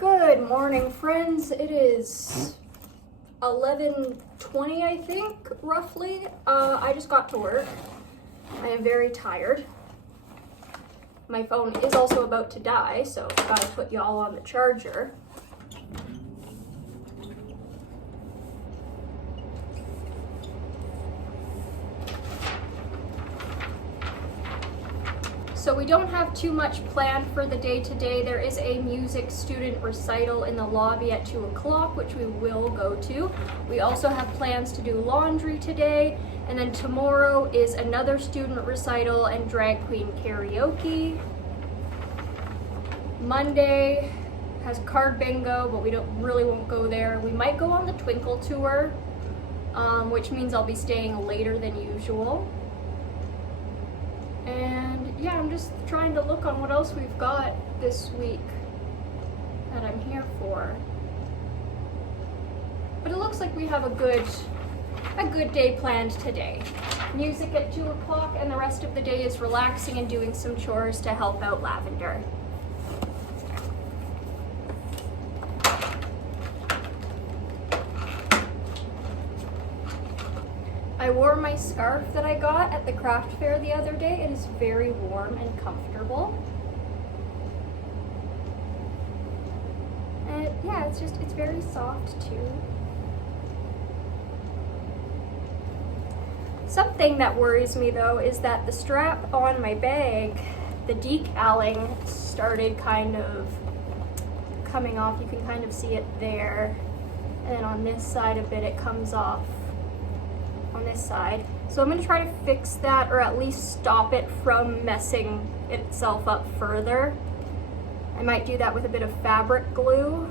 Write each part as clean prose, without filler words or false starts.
Good morning, friends. It is 11:20, I think, roughly. I just got to work. I am very tired. My phone is also about to die, so I gotta put y'all on the charger. So we don't have too much planned for the day today. There is a music student recital in the lobby at 2 o'clock, which we will go to. We also have plans to do laundry today, and then tomorrow is another student recital and drag queen karaoke. Monday has card bingo, but we won't go there. We might go on the Twinkle tour, which means I'll be staying later than usual. And yeah, I'm just trying to look on what else we've got this week that I'm here for. But it looks like we have a good day planned today. Music at 2 o'clock, and the rest of the day is relaxing and doing some chores to help out Lavender. I wore my scarf that I got at the craft fair the other day. It is very warm and comfortable. And yeah, it's very soft too. Something that worries me though is that the strap on my bag, the decaling started kind of coming off. You can kind of see it there. And then on this side of it, it comes off on this side. So I'm going to try to fix that, or at least stop it from messing itself up further. I might do that with a bit of fabric glue.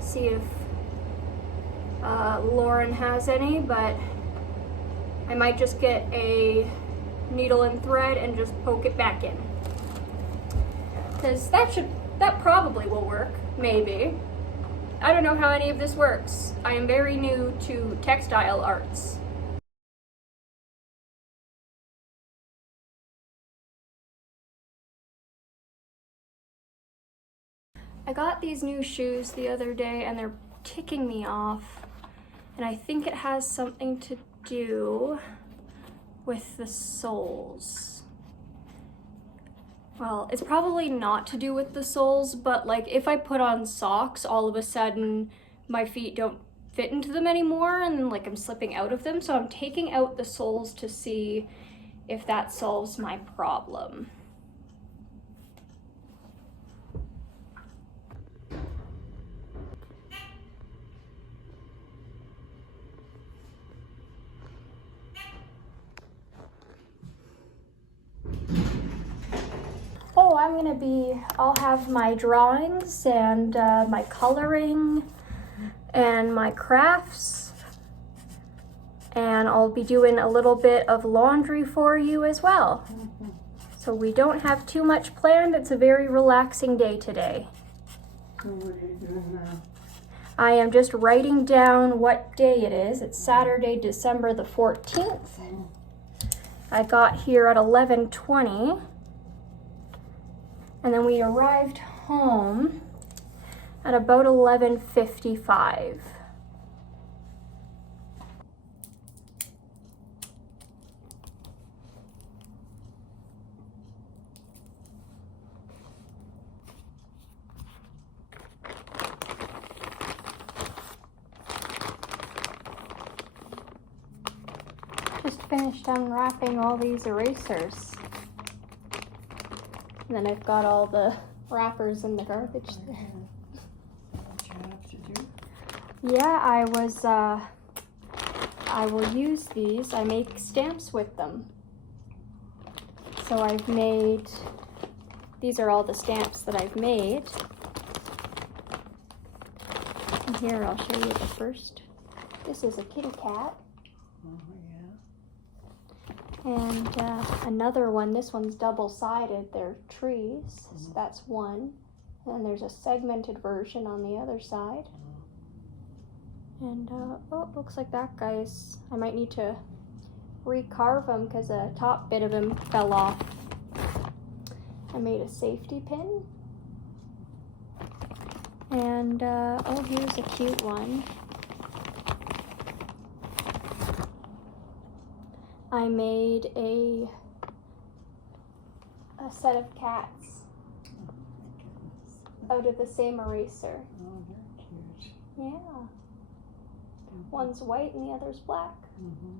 See if Lauren has any, but I might just get a needle and thread and just poke it back in. Because that probably will work, maybe. I don't know how any of this works. I am very new to textile arts. I got these new shoes the other day and they're ticking me off. And I think it has something to do with the soles. Well, it's probably not to do with the soles, but like if I put on socks, all of a sudden my feet don't fit into them anymore and like I'm slipping out of them. So I'm taking out the soles to see if that solves my problem. Oh, I'll have my drawings and my coloring and my crafts, and I'll be doing a little bit of laundry for you as well. So we don't have too much planned. It's a very relaxing day today. So what are you doing now? I am just writing down what day it is. It's Saturday, December the 14th. I got here at 11:20. And then we arrived home at about 11:55. Just finished unwrapping all these erasers. And then I've got all the wrappers in the garbage there. What you have to do? Yeah, I will use these. I make stamps with them. So I've made, these are all the stamps that I've made. And here, I'll show you the first. This is a kitty cat. Oh, yeah. And another one, this one's double-sided, they're trees, so that's one. And then there's a segmented version on the other side. And, oh, it looks like that guy's, I might need to recarve him because a top bit of him fell off. I made a safety pin. And, oh, here's a cute one. I made a set of cats out of the same eraser. Oh, they're cute. Yeah. One's white and the other's black. Mm-hmm.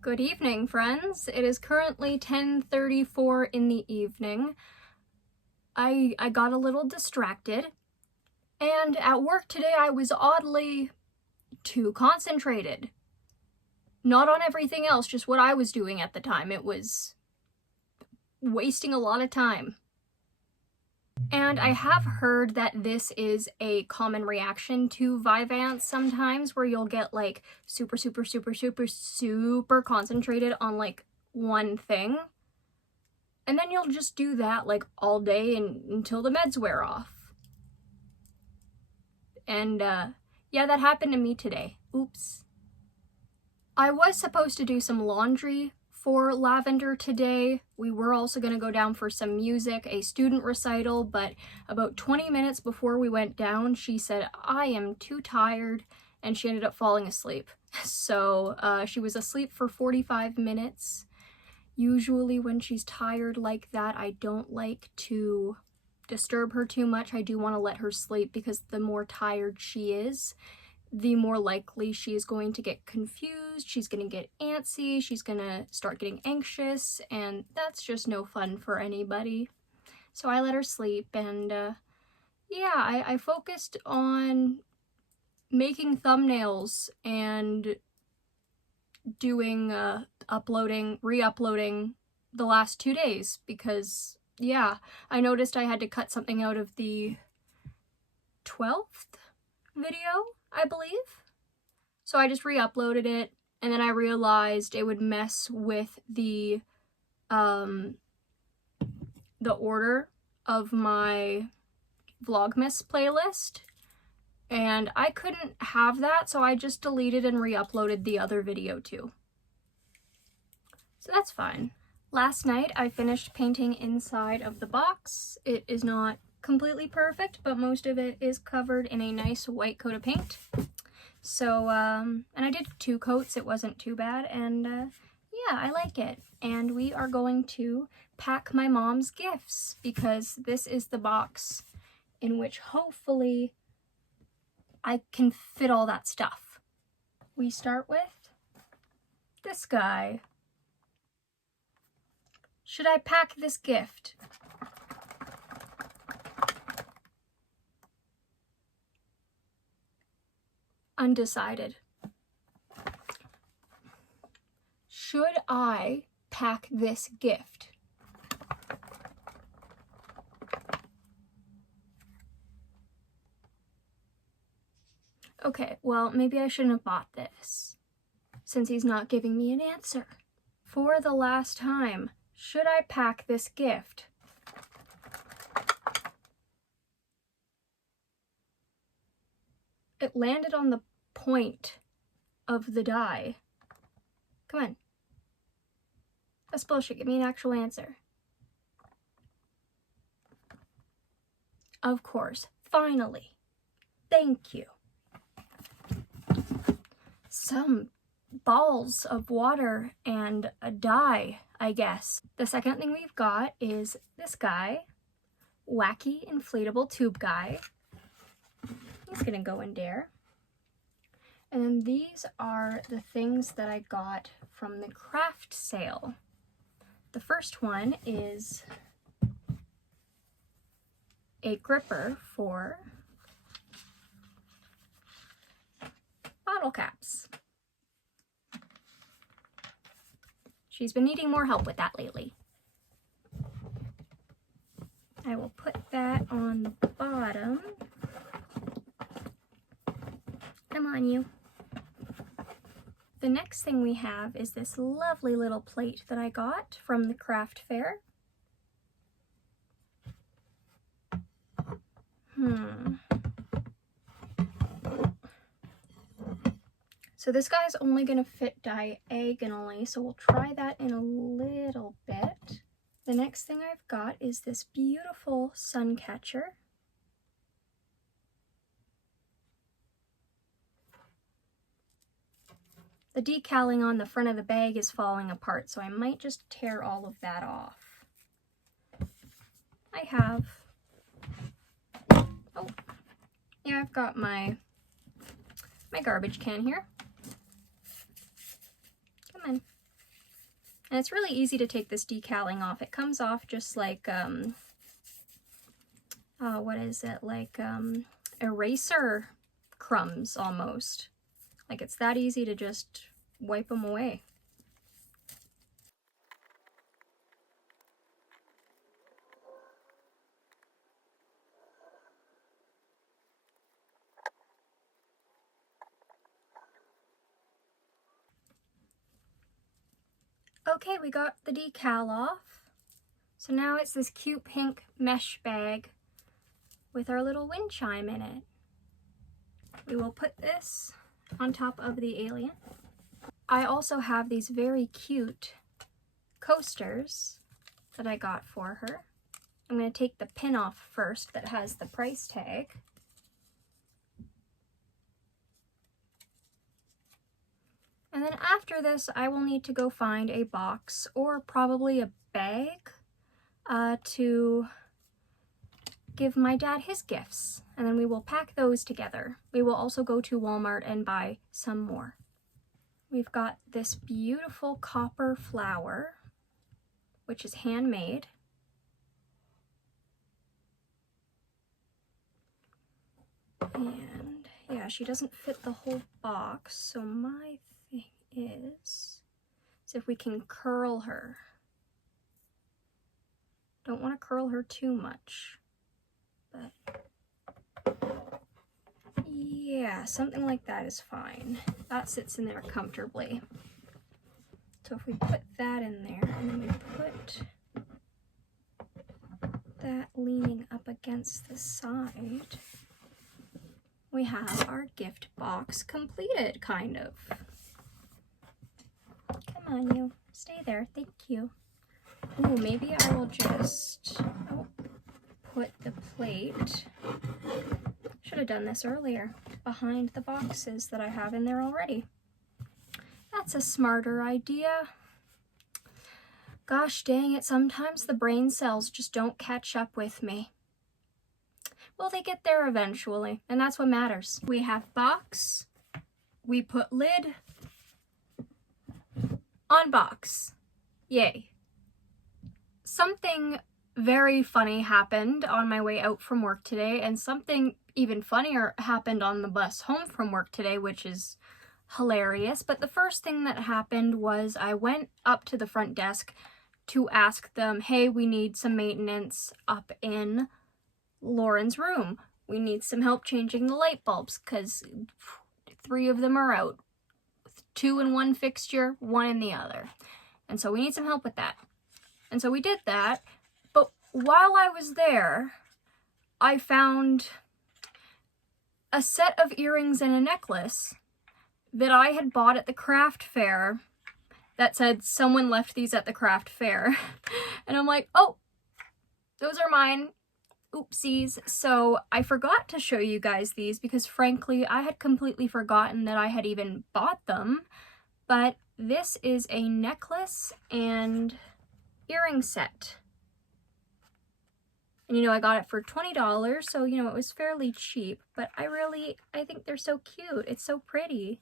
Good evening, friends. It is currently 10:34 in the evening. I got a little distracted, and at work today I was oddly too concentrated. Not on everything else, just what I was doing at the time. It was wasting a lot of time. And I have heard that this is a common reaction to Vyvanse sometimes, where you'll get like super concentrated on like one thing. And then you'll just do that like all day until the meds wear off. And yeah, that happened to me today. Oops. I was supposed to do some laundry for Lavender today. We were also going to go down for some music, a student recital, but about 20 minutes before we went down, she said, "I am too tired," and she ended up falling asleep. So she was asleep for 45 minutes. Usually when she's tired like that, I don't like to disturb her too much. I do want to let her sleep because the more tired she is, the more likely she is going to get confused, she's going to get antsy, she's going to start getting anxious, and that's just no fun for anybody. So I let her sleep, and yeah, I focused on making thumbnails and doing re-uploading the last 2 days, because yeah, I noticed I had to cut something out of the 12th video, I believe. So I just re-uploaded it, and then I realized it would mess with the order of my Vlogmas playlist, and I couldn't have that, so I just deleted and re-uploaded the other video too. So that's fine. Last night I finished painting inside of the box. It is not completely perfect, but most of it is covered in a nice white coat of paint. So, and I did 2 coats, it wasn't too bad, and yeah, I like it. And we are going to pack my mom's gifts, because this is the box in which hopefully I can fit all that stuff. We start with this guy. Should I pack this gift? Undecided. Should I pack this gift? Okay, well, maybe I shouldn't have bought this, since he's not giving me an answer. For the last time, should I pack this gift? It landed on the point of the die. Come on. That's bullshit. Give me an actual answer. Of course. Finally. Thank you. Some balls of water and a die, I guess. The second thing we've got is this guy. Wacky inflatable tube guy. He's gonna go in there. And then these are the things that I got from the craft sale. The first one is a gripper for bottle caps. She's been needing more help with that lately. I will put that on the bottom. Come on, you. The next thing we have is this lovely little plate that I got from the craft fair. So this guy's only gonna fit diagonally, so we'll try that in a little bit. The next thing I've got is this beautiful sun catcher. The decaling on the front of the bag is falling apart, so I might just tear all of that off. I have, oh, yeah, I've got my garbage can here. Come on. And it's really easy to take this decaling off. It comes off just like, what is it? Like eraser crumbs almost. Like it's that easy to just wipe them away. Okay, we got the decal off. So now it's this cute pink mesh bag with our little wind chime in it. We will put this on top of the alien. I also have these very cute coasters that I got for her. I'm going to take the pin off first that has the price tag. And then after this, I will need to go find a box or probably a bag to give my dad his gifts. And then we will pack those together. We will also go to Walmart and buy some more. We've got this beautiful copper flower, which is handmade. And yeah, she doesn't fit the whole box, so my thing is if we can curl her. Don't want to curl her too much, but yeah, something like that is fine. That sits in there comfortably. So if we put that in there and then we put that leaning up against the side, we have our gift box completed, kind of. Come on, you. Stay there. Thank you. Ooh, maybe I will just put the plate. Should have done this earlier, behind the boxes that I have in there already. That's a smarter idea. Gosh dang it, sometimes the brain cells just don't catch up with me. Well, they get there eventually, and that's what matters. We have box, we put lid on box. Yay. Something very funny happened on my way out from work today, and something even funnier happened on the bus home from work today, which is hilarious. But the first thing that happened was I went up to the front desk to ask them, hey, we need some maintenance up in Lauren's room. We need some help changing the light bulbs because 3 of them are out. 2 in one fixture, 1 in the other. And so we need some help with that. And so we did that. But while I was there, I found a set of earrings and a necklace that I had bought at the craft fair that said someone left these at the craft fair. And I'm like, oh, those are mine. Oopsies. So I forgot to show you guys these because frankly, I had completely forgotten that I had even bought them. But this is a necklace and earring set. And you know, I got it for $20, so you know, it was fairly cheap, but I think they're so cute. It's so pretty.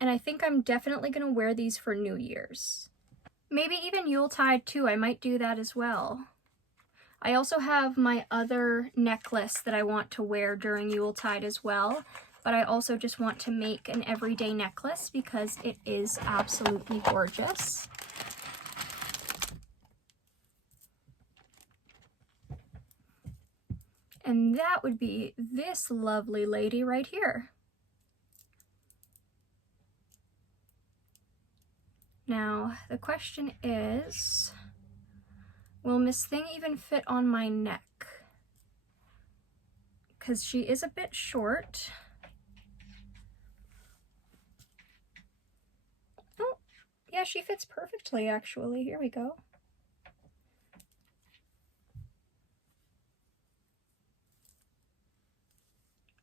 And I think I'm definitely gonna wear these for New Year's. Maybe even Yuletide too, I might do that as well. I also have my other necklace that I want to wear during Yuletide as well, but I also just want to make an everyday necklace because it is absolutely gorgeous. And that would be this lovely lady right here. Now, the question is, will Miss Thing even fit on my neck? because she is a bit short. Oh, yeah, she fits perfectly, actually. Here we go.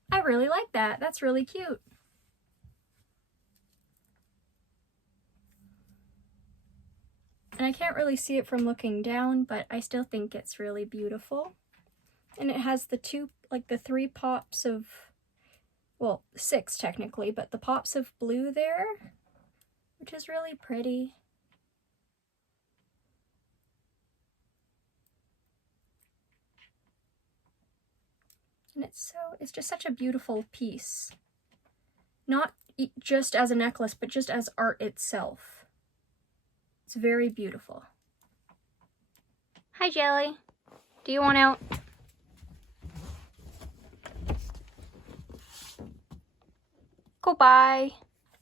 I really like that. That's really cute. And I can't really see it from looking down, but I still think it's really beautiful. And it has the the 3 pops of, well, 6 technically, but the pops of blue there, which is really pretty. And it's just such a beautiful piece. Not just as a necklace, but just as art itself. It's very beautiful. Hi, Jelly. Do you want out? Goodbye.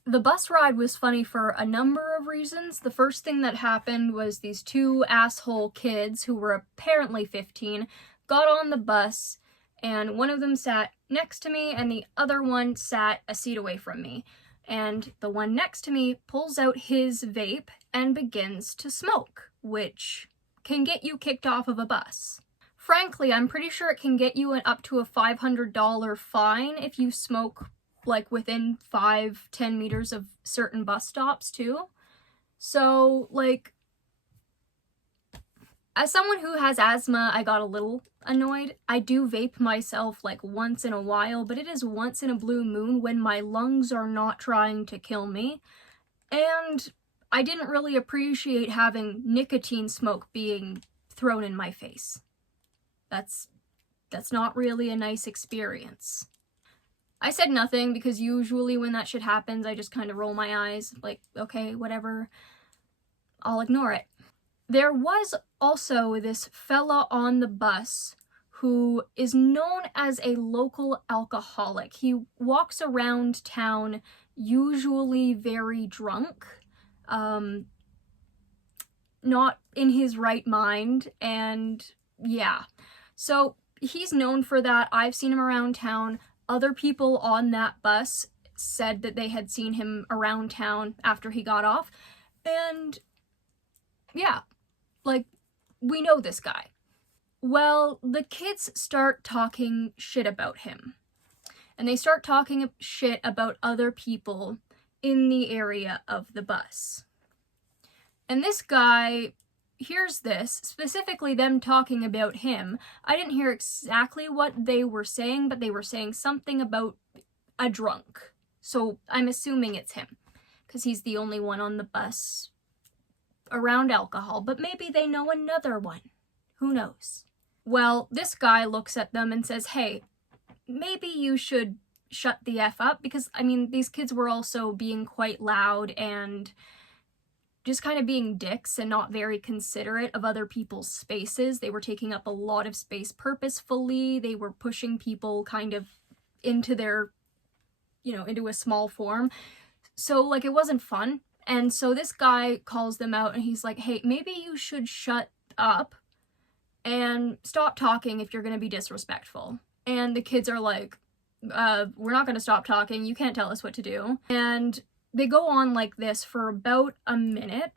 The bus ride was funny for a number of reasons. The first thing that happened was these 2 asshole kids who were apparently 15 got on the bus, and one of them sat next to me and the other one sat a seat away from me. And the one next to me pulls out his vape and begins to smoke, which can get you kicked off of a bus. Frankly, I'm pretty sure it can get you up to a $500 fine if you smoke like within 5-10 meters of certain bus stops too. So like, as someone who has asthma, I got a little annoyed. I do vape myself like once in a while, but it is once in a blue moon when my lungs are not trying to kill me. And I didn't really appreciate having nicotine smoke being thrown in my face. That's not really a nice experience. I said nothing because usually when that shit happens, I just kind of roll my eyes, like, okay, whatever, I'll ignore it. There was also this fella on the bus who is known as a local alcoholic. He walks around town usually very drunk, not in his right mind, and yeah. So he's known for that. I've seen him around town. Other people on that bus said that they had seen him around town after he got off. And yeah, like, we know this guy. Well, the kids start talking shit about him. And they start talking shit about other people in the area of the bus. And this guy hears this, specifically them talking about him. I didn't hear exactly what they were saying, but they were saying something about a drunk. So I'm assuming it's him, because he's the only one on the bus around alcohol, but maybe they know another one. Who knows? Well, this guy looks at them and says, hey, maybe you should shut the F up, because, I mean, these kids were also being quite loud and just kind of being dicks and not very considerate of other people's spaces. They were taking up a lot of space purposefully. They were pushing people kind of into their, into a small form. So, like, it wasn't fun. And so this guy calls them out and he's like, hey, maybe you should shut up and stop talking if you're going to be disrespectful. And the kids are like, we're not going to stop talking. You can't tell us what to do. And they go on like this for about a minute.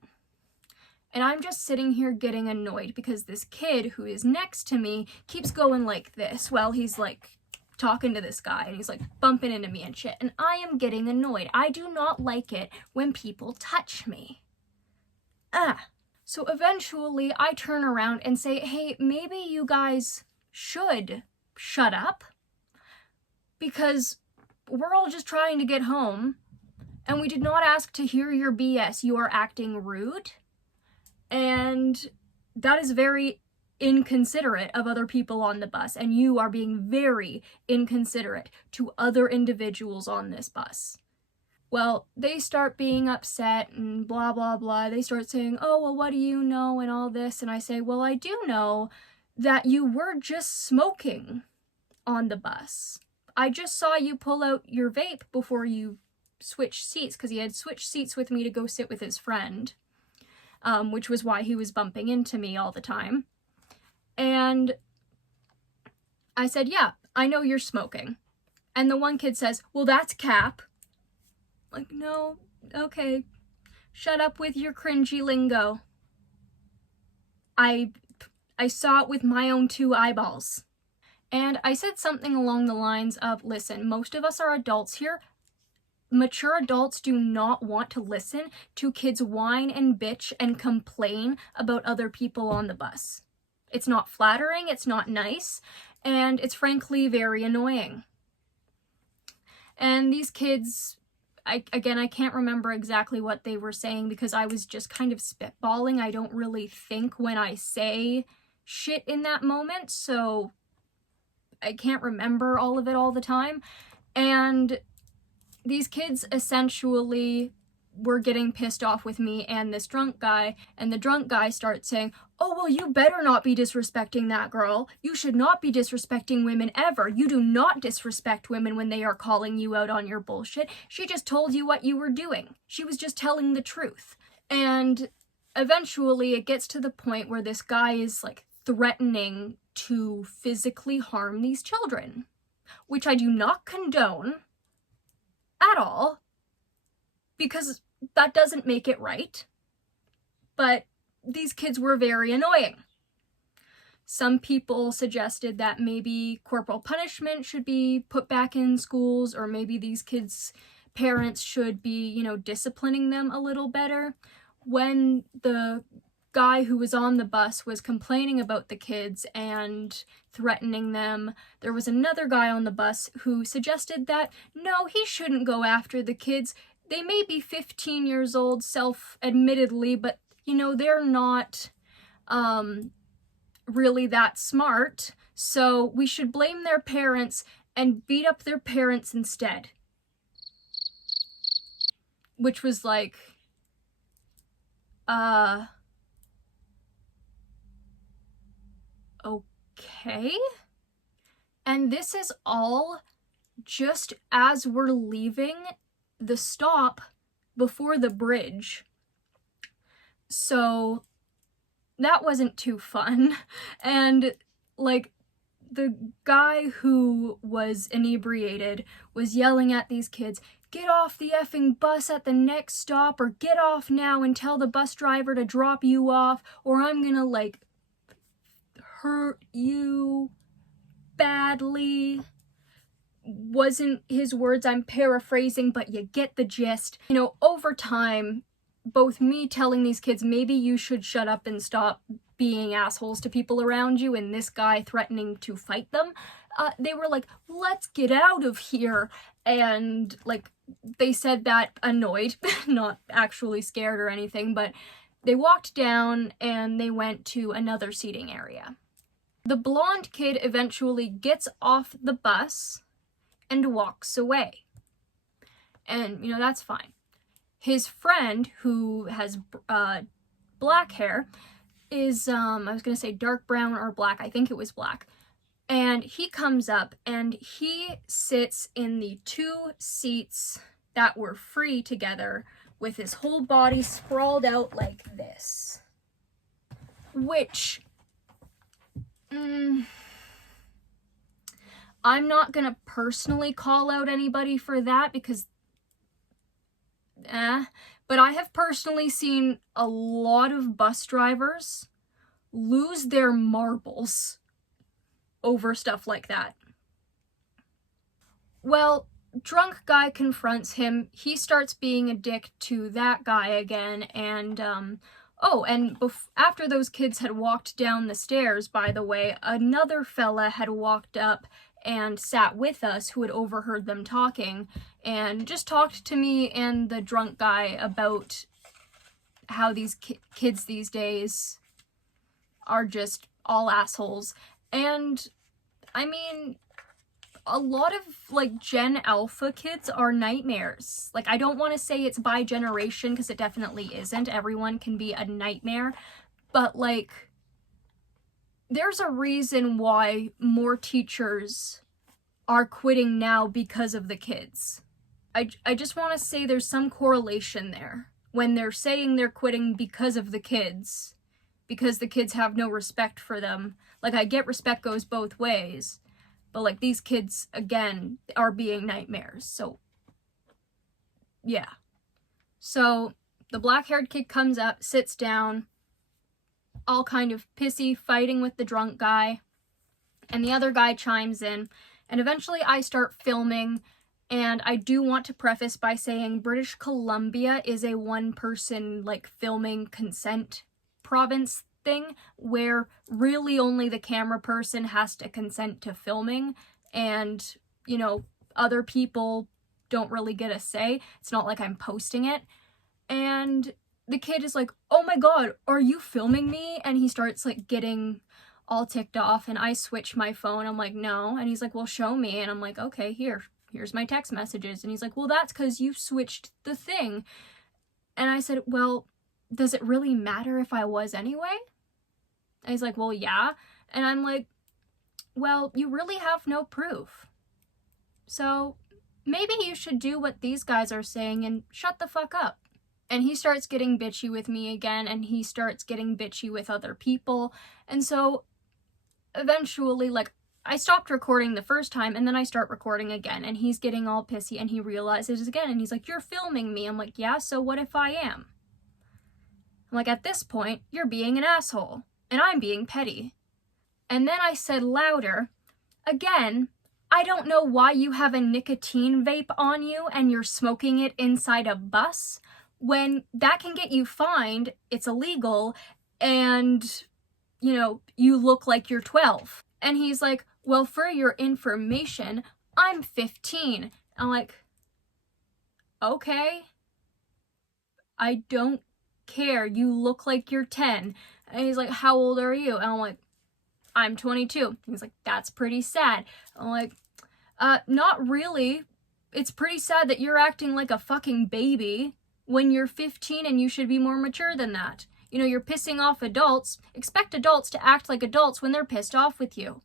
And I'm just sitting here getting annoyed because this kid who is next to me keeps going like this while he's like talking to this guy and he's like bumping into me and shit. And I am getting annoyed. I do not like it when people touch me. So eventually I turn around and say, hey, maybe you guys should shut up, because we're all just trying to get home and we did not ask to hear your BS. You are acting rude, and that is very inconsiderate of other people on the bus, and you are being very inconsiderate to other individuals on this bus. Well, they start being upset and blah, blah, blah. They start saying, oh, well, what do you know and all this? And I say, well, I do know that you were just smoking on the bus. I just saw you pull out your vape before you switched seats, because he had switched seats with me to go sit with his friend, which was why he was bumping into me all the time. And I said, yeah, I know you're smoking. And the one kid says, well, that's cap. Like, no, okay. Shut up with your cringy lingo. I saw it with my own 2 eyeballs. And I said something along the lines of, listen, most of us are adults here. Mature adults do not want to listen to kids whine and bitch and complain about other people on the bus. It's not flattering, it's not nice, and it's frankly very annoying. And these kids, I can't remember exactly what they were saying because I was just kind of spitballing. I don't really think when I say shit in that moment, so I can't remember all of it all the time. And these kids essentially were getting pissed off with me and this drunk guy, and the drunk guy starts saying, oh, well, you better not be disrespecting that girl. You should not be disrespecting women ever. You do not disrespect women when they are calling you out on your bullshit. She just told you what you were doing. She was just telling the truth. And eventually it gets to the point where this guy is like threatening to physically harm these children, which I do not condone at all, because that doesn't make it right. But these kids were very annoying. Some people suggested that maybe corporal punishment should be put back in schools, or maybe these kids' parents should be, disciplining them a little better. When the guy who was on the bus was complaining about the kids and threatening them, there was another guy on the bus who suggested that, no, he shouldn't go after the kids. They may be 15 years old, self-admittedly, but, they're not really that smart, so we should blame their parents and beat up their parents instead. Which was like, okay. And this is all just as we're leaving the stop before the bridge. So that wasn't too fun. And like the guy who was inebriated was yelling at these kids, get off the effing bus at the next stop, or get off now and tell the bus driver to drop you off, or I'm gonna hurt you badly. Wasn't his words, I'm paraphrasing, but you get the gist. Over time, both me telling these kids, maybe you should shut up and stop being assholes to people around you, and this guy threatening to fight them, they were like, let's get out of here. And they said that annoyed, not actually scared or anything, but they walked down and they went to another seating area. The blonde kid eventually gets off the bus and walks away. And, that's fine. His friend, who has black hair, is, I was gonna say dark brown or black, I think it was black. And he comes up and he sits in the 2 seats that were free together with his whole body sprawled out like this. Which, I'm not gonna personally call out anybody for that because, but I have personally seen a lot of bus drivers lose their marbles over stuff like that. Well, drunk guy confronts him. He starts being a dick to that guy again, and after those kids had walked down the stairs, by the way, another fella had walked up and sat with us who had overheard them talking and just talked to me and the drunk guy about how these kids these days are just all assholes. And I mean, a lot of Gen Alpha kids are nightmares. I don't want to say it's by generation because it definitely isn't. Everyone can be a nightmare, but there's a reason why more teachers are quitting now because of the kids. I just want to say there's some correlation there. When they're saying they're quitting because of the kids have no respect for them. I get respect goes both ways, But, like, these kids, again, are being nightmares. So, yeah. So, the black-haired kid comes up, sits down, all kind of pissy, fighting with the drunk guy. And the other guy chimes in. And eventually I start filming. And I do want to preface by saying British Columbia is a one-person, like, filming consent province thing, where really only the camera person has to consent to filming, and, you know, other people don't really get a say. It's not like I'm posting it. And the kid is like, oh my god, are you filming me? And he starts, like, getting all ticked off, and I switch my phone. I'm like, no. And he's like, well, show me. And I'm like, okay, here's my text messages. And he's like, well, that's because you switched the thing. And I said, well, does it really matter if I was anyway? And he's like, well, yeah. And I'm like, well, you really have no proof. So maybe you should do what these guys are saying and shut the fuck up. And he starts getting bitchy with me again, and he starts getting bitchy with other people. And so eventually, like, I stopped recording the first time, and then I start recording again, and he's getting all pissy, and he realizes again, and he's like, you're filming me. I'm like, yeah, so what if I am? I'm like, at this point, you're being an asshole, and I'm being petty. And then I said louder, again, I don't know why you have a nicotine vape on you and you're smoking it inside a bus, when that can get you fined, it's illegal, and, you know, you look like you're 12. And he's like, well, for your information, I'm 15. I'm like, okay. I don't care. You look like you're 10. And he's like, how old are you? And I'm like, I'm 22. He's like, that's pretty sad. I'm like, not really. It's pretty sad that you're acting like a fucking baby when you're 15 and you should be more mature than that. You know, you're pissing off adults. Expect adults to act like adults when they're pissed off with you.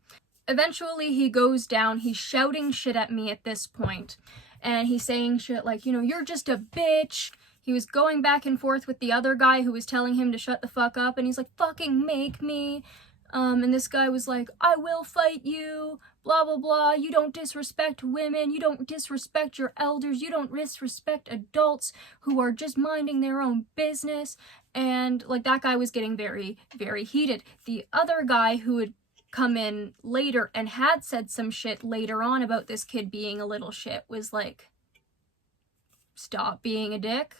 Eventually, he goes down. He's shouting shit at me at this point. And he's saying shit like, you know, you're just a bitch. He was going back and forth with the other guy who was telling him to shut the fuck up. And he's like, fucking make me. And this guy was like, I will fight you, blah, blah, blah. You don't disrespect women. You don't disrespect your elders. You don't disrespect adults who are just minding their own business. And, like, that guy was getting very, very heated. The other guy who had come in later and had said some shit later on about this kid being a little shit was like, stop being a dick.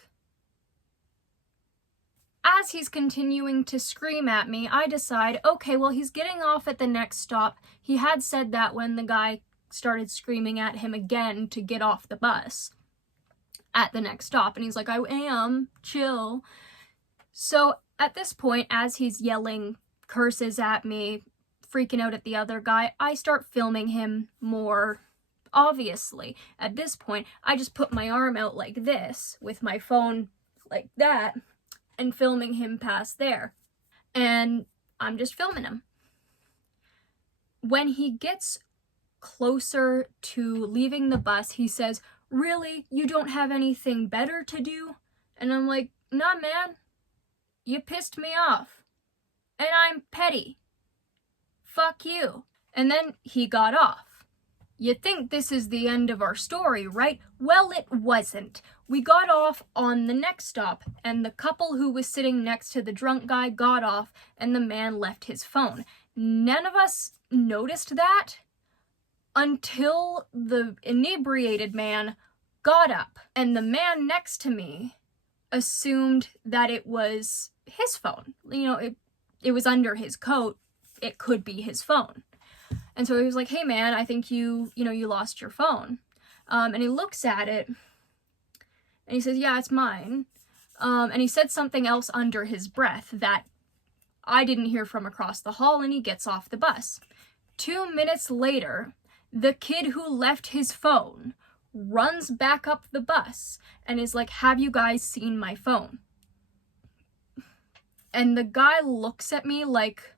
As he's continuing to scream at me, I decide, okay, well, he's getting off at the next stop. He had said that when the guy started screaming at him again to get off the bus at the next stop. And he's like, I am, chill. So at this point, as he's yelling curses at me, freaking out at the other guy, I start filming him more obviously. At this point, I just put my arm out like this with my phone like that, and filming him past there. And I'm just filming him. When he gets closer to leaving the bus, he says, really? You don't have anything better to do? And I'm like, nah, man. You pissed me off. And I'm petty. Fuck you. And then he got off. You think this is the end of our story, right? Well, it wasn't. We got off on the next stop, and the couple who was sitting next to the drunk guy got off, and the man left his phone. None of us noticed that until the inebriated man got up, and the man next to me assumed that it was his phone. You know, it was under his coat. It could be his phone. And so he was like, hey man, I think you lost your phone. And he looks at it and he says, yeah, it's mine. And he said something else under his breath that I didn't hear from across the hall, and he gets off the bus. 2 minutes later, the kid who left his phone runs back up the bus and is like, have you guys seen my phone? And the guy looks at me like,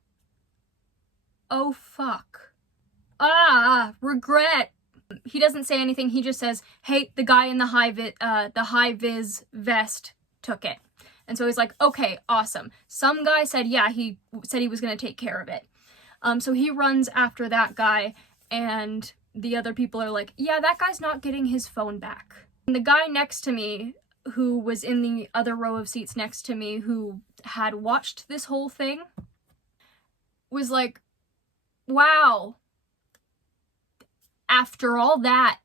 oh fuck. Regret. He doesn't say anything. He just says, hey, the guy in the high-vis vest took it. And so he's like, okay, awesome. Some guy said, yeah, he said he was going to take care of it. So he runs after that guy, and the other people are like, yeah, that guy's not getting his phone back. And the guy next to me, who was in the other row of seats next to me, who had watched this whole thing, was like, wow, after all that.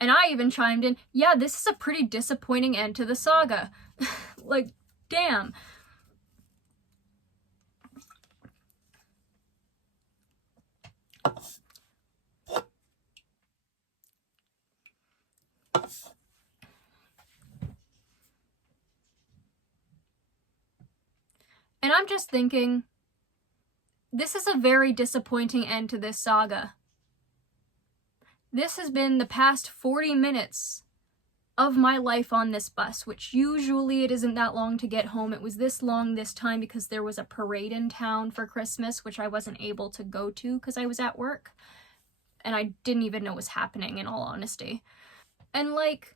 And I even chimed in, yeah, this is a pretty disappointing end to the saga. Like, damn. And I'm just thinking, this is a very disappointing end to this saga. This has been the past 40 minutes of my life on this bus, which usually it isn't that long to get home. It was this long this time because there was a parade in town for Christmas, which I wasn't able to go to because I was at work. And I didn't even know was happening, in all honesty. And like,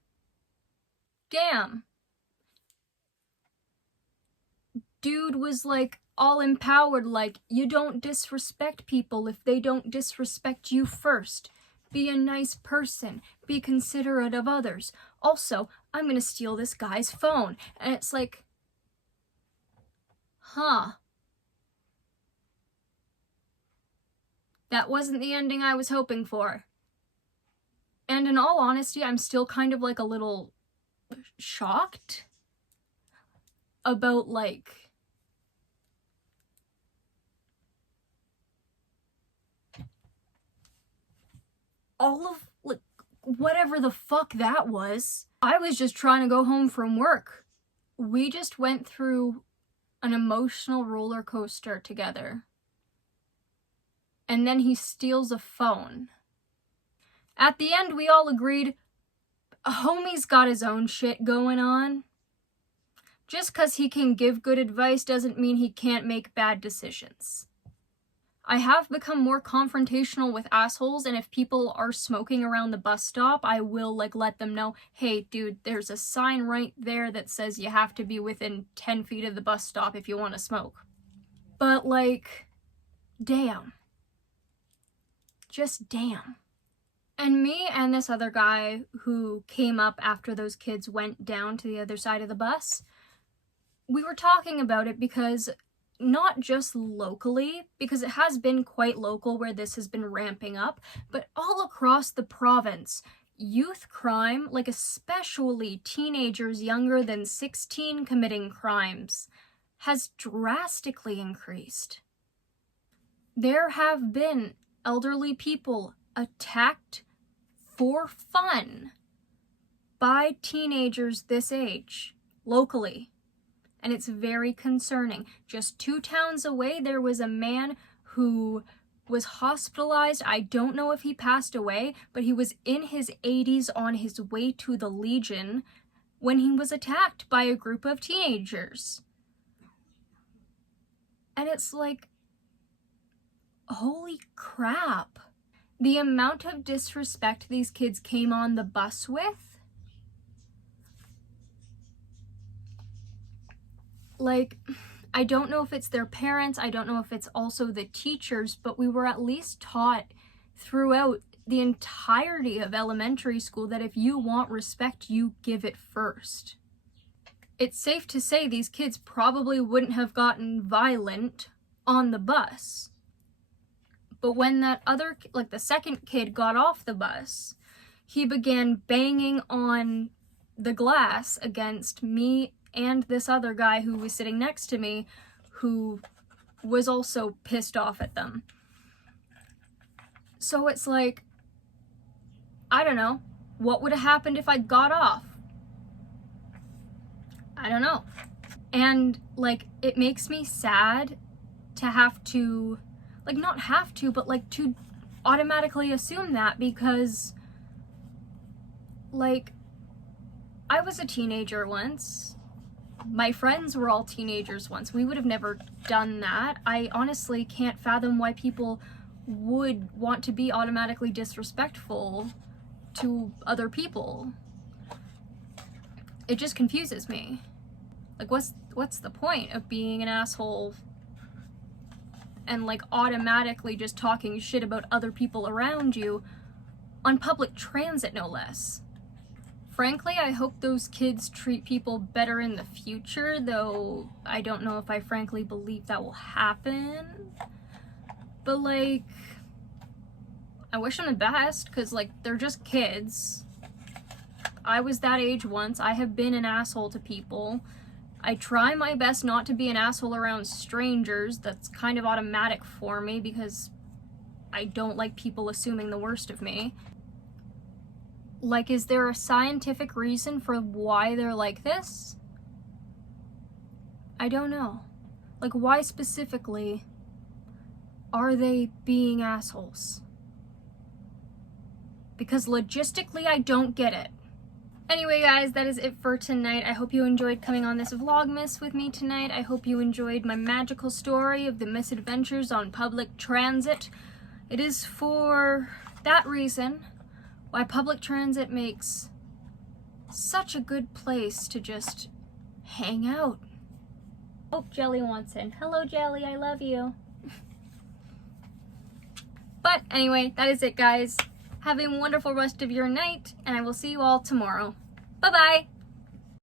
damn. Dude was like all empowered, like, you don't disrespect people if they don't disrespect you first. Be a nice person. Be considerate of others. Also, I'm gonna steal this guy's phone. And it's like, huh. That wasn't the ending I was hoping for. And in all honesty, I'm still kind of like a little shocked about like all of like whatever the fuck that was. I was just trying to go home from work. We just went through an emotional roller coaster together. And then he steals a phone. At the end, we all agreed, homie's got his own shit going on. Just 'cause he can give good advice doesn't mean he can't make bad decisions. I have become more confrontational with assholes, and if people are smoking around the bus stop, I will like let them know, hey dude, there's a sign right there that says you have to be within 10 feet of the bus stop if you want to smoke. But like, damn. Just damn. And me and this other guy who came up after those kids went down to the other side of the bus, we were talking about it because not just locally, because it has been quite local where this has been ramping up, but all across the province, youth crime, like especially teenagers younger than 16 committing crimes, has drastically increased. There have been elderly people attacked for fun by teenagers this age, locally. And it's very concerning. Just 2 towns away, there was a man who was hospitalized. I don't know if he passed away, but he was in his 80s on his way to the Legion when he was attacked by a group of teenagers. And it's like, holy crap. The amount of disrespect these kids came on the bus with, like, I don't know if it's their parents, I don't know if it's also the teachers, but we were at least taught throughout the entirety of elementary school that if you want respect, you give it first. It's safe to say these kids probably wouldn't have gotten violent on the bus. But when that other, like the second kid got off the bus, he began banging on the glass against me and this other guy who was sitting next to me, who was also pissed off at them. So it's like, I don't know, what would have happened if I got off? I don't know. And like, it makes me sad to have to, like not have to, but like to automatically assume that, because like, I was a teenager once. My friends were all teenagers once. We would have never done that. I honestly can't fathom why people would want to be automatically disrespectful to other people. It just confuses me. Like, what's the point of being an asshole and like automatically just talking shit about other people around you on public transit, no less. Frankly, I hope those kids treat people better in the future, though I don't know if I frankly believe that will happen. But like, I wish them the best, because like, they're just kids. I was that age once. I have been an asshole to people. I try my best not to be an asshole around strangers. That's kind of automatic for me because I don't like people assuming the worst of me. Like, is there a scientific reason for why they're like this? I don't know. Like, why specifically are they being assholes? Because logistically, I don't get it. Anyway, guys, that is it for tonight. I hope you enjoyed coming on this Vlogmas with me tonight. I hope you enjoyed my magical story of the misadventures on public transit. It is for that reason why public transit makes such a good place to just hang out. Oh, Jelly wants in. Hello, Jelly, I love you. But anyway, that is it, guys. Have a wonderful rest of your night, and I will see you all tomorrow. Bye-bye!